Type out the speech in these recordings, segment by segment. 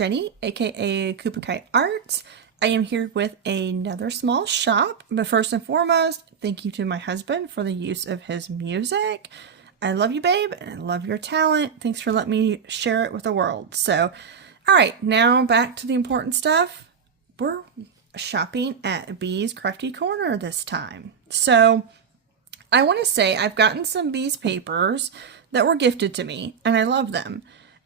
Jenny, aka Kupakai Arts. I am here with another small shop, but first and foremost, thank you to my husband for the use of his music. I love you, babe, and I love your talent. Thanks for letting me share it with the world. So, all right, now back to the important stuff. We're shopping at Bee's Crafty Corner this time. So, I want to say I've gotten some Bee's papers that were gifted to me, and I love them.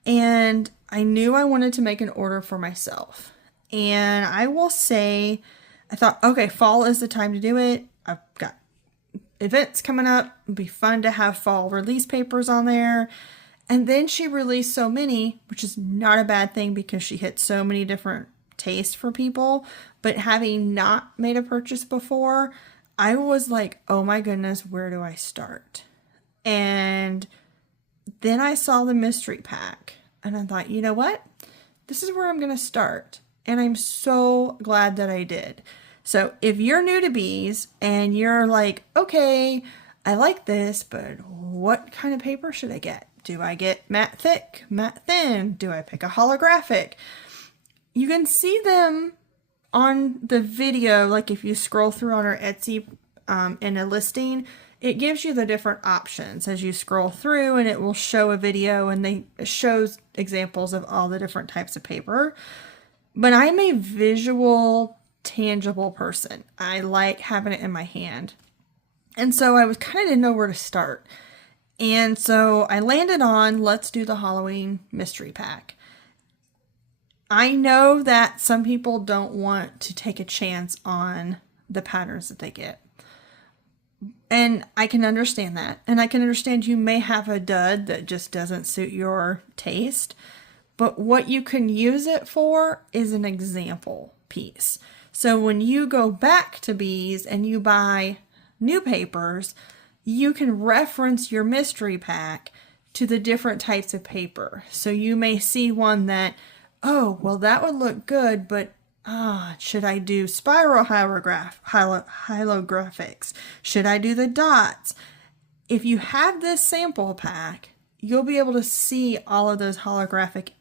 And I knew I wanted to make an order for myself. And I will say, I thought, okay, fall is the time to do it. I've got events coming up. It'd be fun to have fall release papers on there. And then she released so many, which is not a bad thing because she hit so many different tastes for people. But having not made a purchase before, I was like, oh my goodness, where do I start? And then I saw the mystery pack and I thought, you know what? This is where I'm going to start. And I'm so glad that I did. So if you're new to Bees and you're like, okay, I like this, but what kind of paper should I get? Do I get matte thick, matte thin? Do I pick a holographic? You can see them on the video. Like if you scroll through on our Etsy in a listing, it gives you the different options as you scroll through, and it will show a video and it shows examples of all the different types of paper. But I'm a visual, tangible person. I like having it in my hand. And so I was kind of didn't know where to start. And so I landed on, let's do the Halloween mystery pack. I know that some people don't want to take a chance on the patterns that they get. And I can understand that. And I can understand you may have a dud that just doesn't suit your taste. But what you can use it for is an example piece. So when you go back to Bees and you buy new papers, you can reference your mystery pack to the different types of paper. So you may see one that, oh, well, that would look good, but should I do spiral holographics? Should I do the dots? If you have this sample pack, you'll be able to see all of those holographic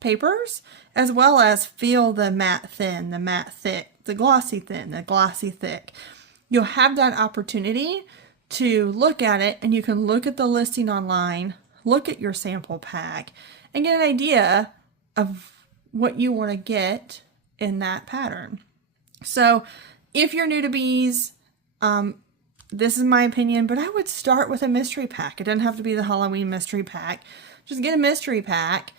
papers, as well as feel the matte thin, the matte thick, the glossy thin, the glossy thick. You'll have that opportunity to look at it, and you can look at the listing online, look at your sample pack, and get an idea of what you want to get in that pattern. So if you're new to Bees, this is my opinion, but I would start with a mystery pack. It doesn't have to be the Halloween mystery pack. Just get a mystery pack,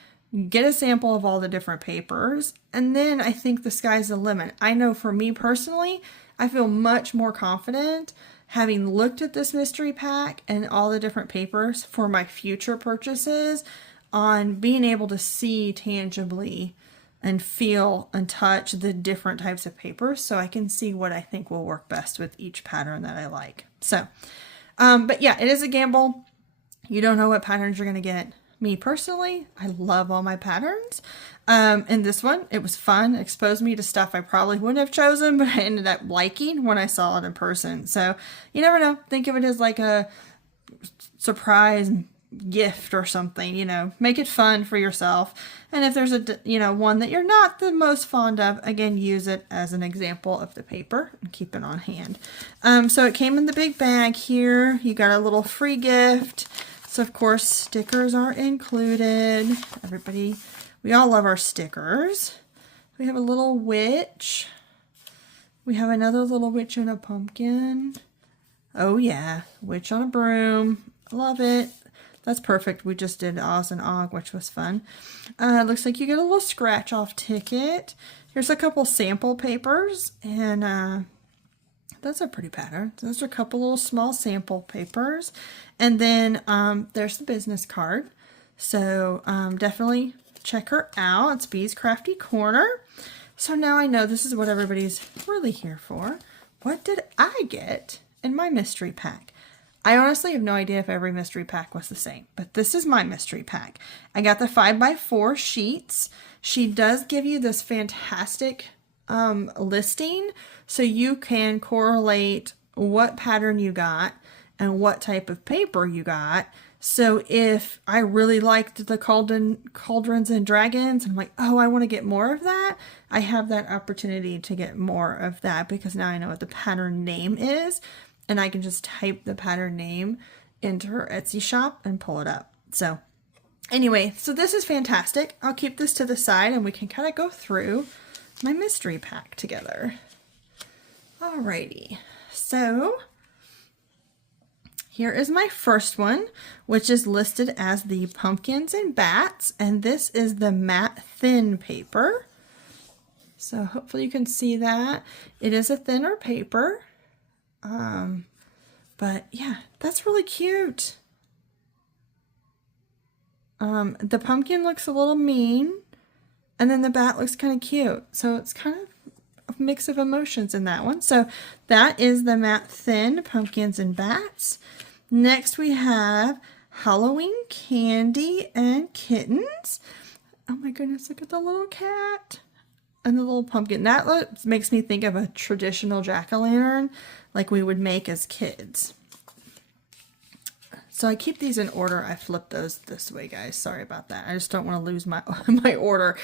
get a sample of all the different papers, and then I think the sky's the limit. I know for me personally, I feel much more confident having looked at this mystery pack and all the different papers for my future purchases on being able to see tangibly and feel and touch the different types of papers so I can see what I think will work best with each pattern that I like. So, but yeah, it is a gamble. You don't know what patterns you're going to get. Me personally, I love all my patterns. And this one, it was fun. It exposed me to stuff I probably wouldn't have chosen, but I ended up liking when I saw it in person. So you never know. Think of it as like a surprise gift or something, make it fun for yourself. And if there's a, one that you're not the most fond of, again, use it as an example of the paper and keep it on hand. So it came in the big bag here. You got a little free gift. So of course, stickers are included. Everybody, we all love our stickers. We have a little witch. We have another little witch and a pumpkin. Oh yeah, witch on a broom. Love it. That's perfect. We just did Oz and Og, which was fun. Looks like you get a little scratch off ticket. Here's a couple sample papers, and that's a pretty pattern. Those are a couple little small sample papers. And then there's the business card. So definitely check her out. It's Bee's Crafty Corner. So now I know this is what everybody's really here for. What did I get in my mystery pack? I honestly have no idea if every mystery pack was the same, but this is my mystery pack. I got the 5x4 sheets. She does give you this fantastic listing, so you can correlate what pattern you got and what type of paper you got So if I really liked the cauldrons and dragons, and I'm like, oh, I want to get more of that, I have that opportunity to get more of that because now I know what the pattern name is, and I can just type the pattern name into her Etsy shop and pull it up. So anyway, so this is fantastic. I'll keep this to the side and we can kind of go through my mystery pack together. Alrighty, so here is my first one, which is listed as the Pumpkins and Bats, and this is the matte thin paper. So hopefully you can see that. It is a thinner paper, but yeah, that's really cute. The pumpkin looks a little mean, and then the bat looks kind of cute. So it's kind of a mix of emotions in that one. So that is the matte thin Pumpkins and Bats. Next we have Halloween Candy and Kittens. Oh my goodness, look at the little cat and the little pumpkin. That makes me think of a traditional jack-o'-lantern like we would make as kids. So I keep these in order. I flip those this way, guys. Sorry about that. I just don't want to lose my my order.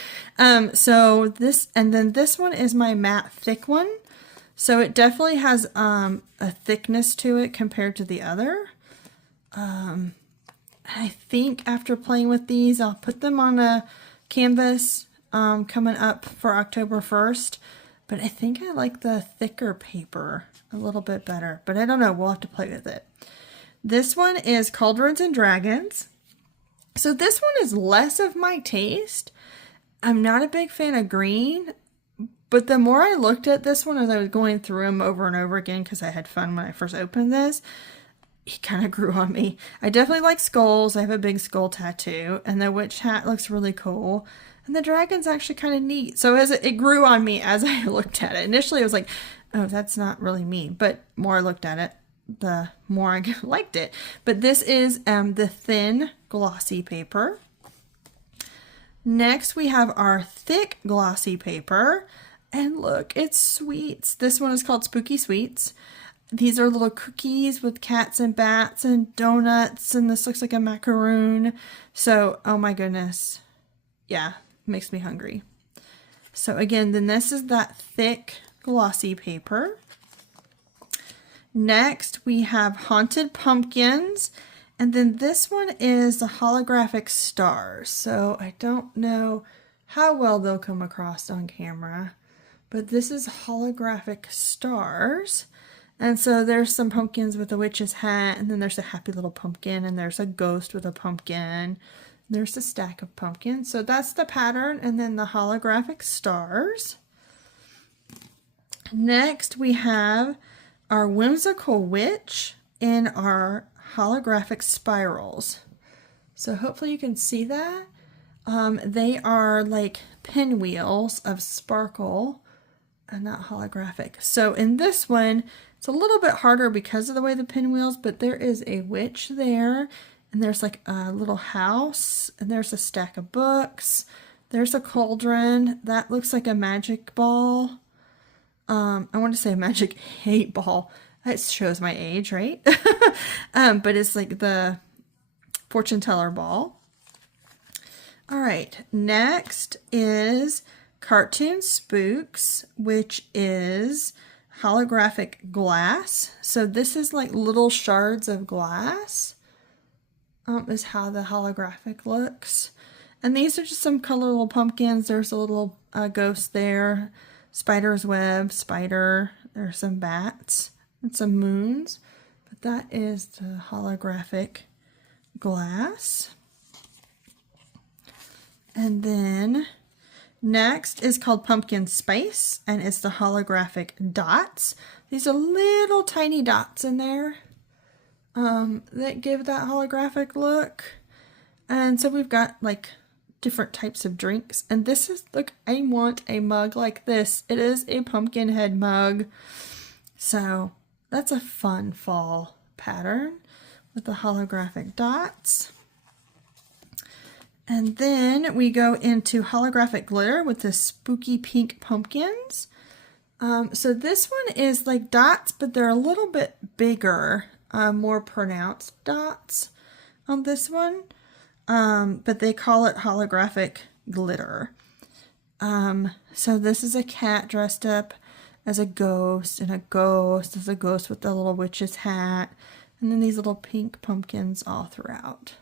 So this, and then this one is my matte thick one. So it definitely has a thickness to it compared to the other. I think after playing with these, I'll put them on a canvas coming up for October 1st. But I think I like the thicker paper a little bit better. But I don't know. We'll have to play with it. This one is Cauldrons and Dragons. So this one is less of my taste. I'm not a big fan of green. But the more I looked at this one as I was going through them over and over again, because I had fun when I first opened this, it kind of grew on me. I definitely like skulls. I have a big skull tattoo, and the witch hat looks really cool. And the dragon's actually kind of neat. So as it grew on me as I looked at it. Initially, I was like, oh, that's not really me. But the more I looked at it, the more I liked it. But this is the thin glossy paper. Next, we have our thick glossy paper. And look, it's sweets. This one is called Spooky Sweets. These are little cookies with cats and bats and donuts, and this looks like a macaroon. So, oh my goodness. Yeah, makes me hungry. So again, then this is that thick glossy paper. Next, we have Haunted Pumpkins. And then this one is the holographic stars. So I don't know how well they'll come across on camera. But this is holographic stars. And so there's some pumpkins with a witch's hat, and then there's a happy little pumpkin, and there's a ghost with a pumpkin. There's a stack of pumpkins. So that's the pattern, and then the holographic stars. Next, we have our whimsical witch in our holographic spirals. So hopefully you can see that. They are like pinwheels of sparkle and not holographic. So in this one, it's a little bit harder because of the way the pinwheels, but there is a witch there, and there's like a little house, and there's a stack of books. There's a cauldron. That looks like a magic ball. I want to say a magic 8-ball. That shows my age, right? But it's like the fortune teller ball. All right, next is Cartoon Spooks, which is holographic glass. So this is like little shards of glass, is how the holographic looks. And these are just some colorful pumpkins. There's a little ghost there, spider's web, spider. There's some bats and some moons. But that is the holographic glass. And then next is called Pumpkin Spice, and it's the holographic dots. These are little tiny dots in there that give that holographic look. And so we've got like different types of drinks. And this is, look, I want a mug like this. It is a pumpkin head mug. So that's a fun fall pattern with the holographic dots. And then we go into holographic glitter with the spooky pink pumpkins. So this one is like dots, but they're a little bit bigger, more pronounced dots. on this one, but they call it holographic glitter. So this is a cat dressed up as a ghost, and a ghost is a ghost with a little witch's hat, and then these little pink pumpkins all throughout.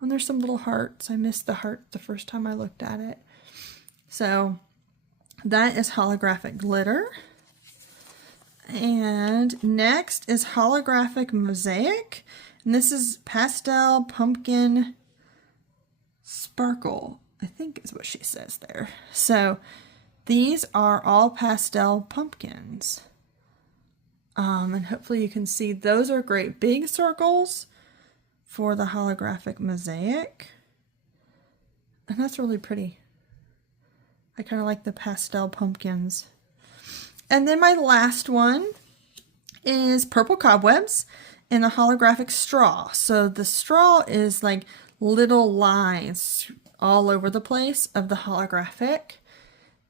And there's some little hearts. I missed the heart the first time I looked at it. So that is holographic glitter. And next is holographic mosaic. And this is pastel pumpkin sparkle, I think is what she says there. So these are all pastel pumpkins. And hopefully you can see those are great big circles for the holographic mosaic. And that's really pretty. I kind of like the pastel pumpkins. And then my last one is purple cobwebs in the holographic straw. So the straw is like little lines all over the place of the holographic.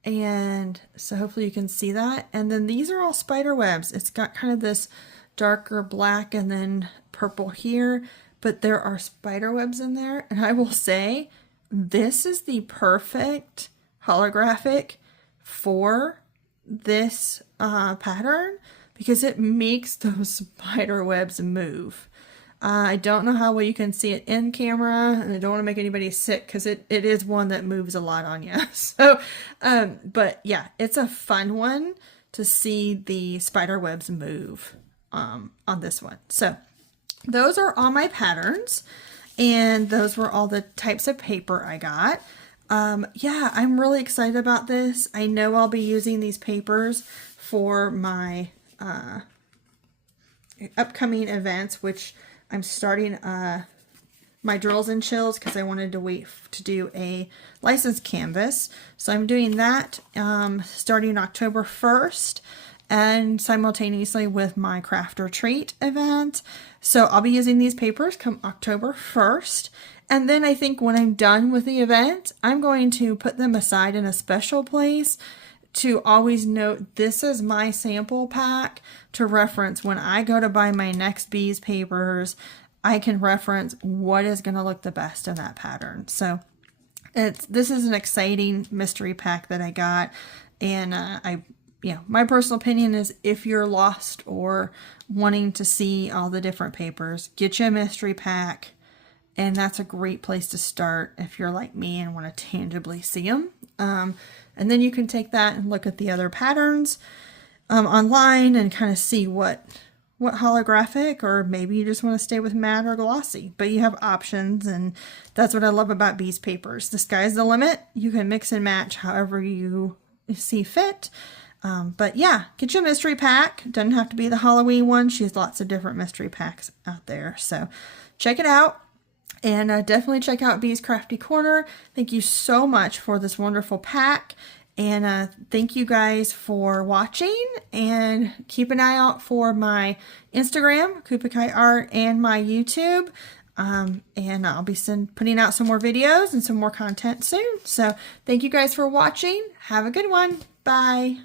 And so hopefully you can see that. And then these are all spider webs. It's got kind of this darker black and then purple here, but there are spider webs in there. And I will say, this is the perfect holographic for this pattern because it makes those spider webs move. I don't know how well you can see it in camera, and I don't want to make anybody sick because it is one that moves a lot on you. So, but yeah, it's a fun one to see the spider webs move on this one. So those are all my patterns, and those were all the types of paper I got. Yeah, I'm really excited about this. I know I'll be using these papers for my upcoming events, which I'm starting my drills and chills because I wanted to wait to do a license canvas. So I'm doing that starting October 1st and simultaneously with my craft or treat event. So I'll be using these papers come October 1st. And then I think when I'm done with the event, I'm going to put them aside in a special place to always note this is my sample pack to reference when I go to buy my next bees papers. I can reference what is going to look the best in that pattern. So this is an exciting mystery pack that I got, and my personal opinion is if you're lost or wanting to see all the different papers, get you a mystery pack. And that's a great place to start if you're like me and want to tangibly see them. And then you can take that and look at the other patterns online and kind of see what holographic, or maybe you just want to stay with matte or glossy. But you have options, and that's what I love about Bees papers. The sky's the limit. You can mix and match however you see fit. But yeah, get you a mystery pack. Doesn't have to be the Halloween one. She has lots of different mystery packs out there. So check it out. And definitely check out Bee's Crafty Corner. Thank you so much for this wonderful pack. And thank you guys for watching. And keep an eye out for my Instagram, Kupakai Art, and my YouTube. And I'll be putting out some more videos and some more content soon. So thank you guys for watching. Have a good one. Bye.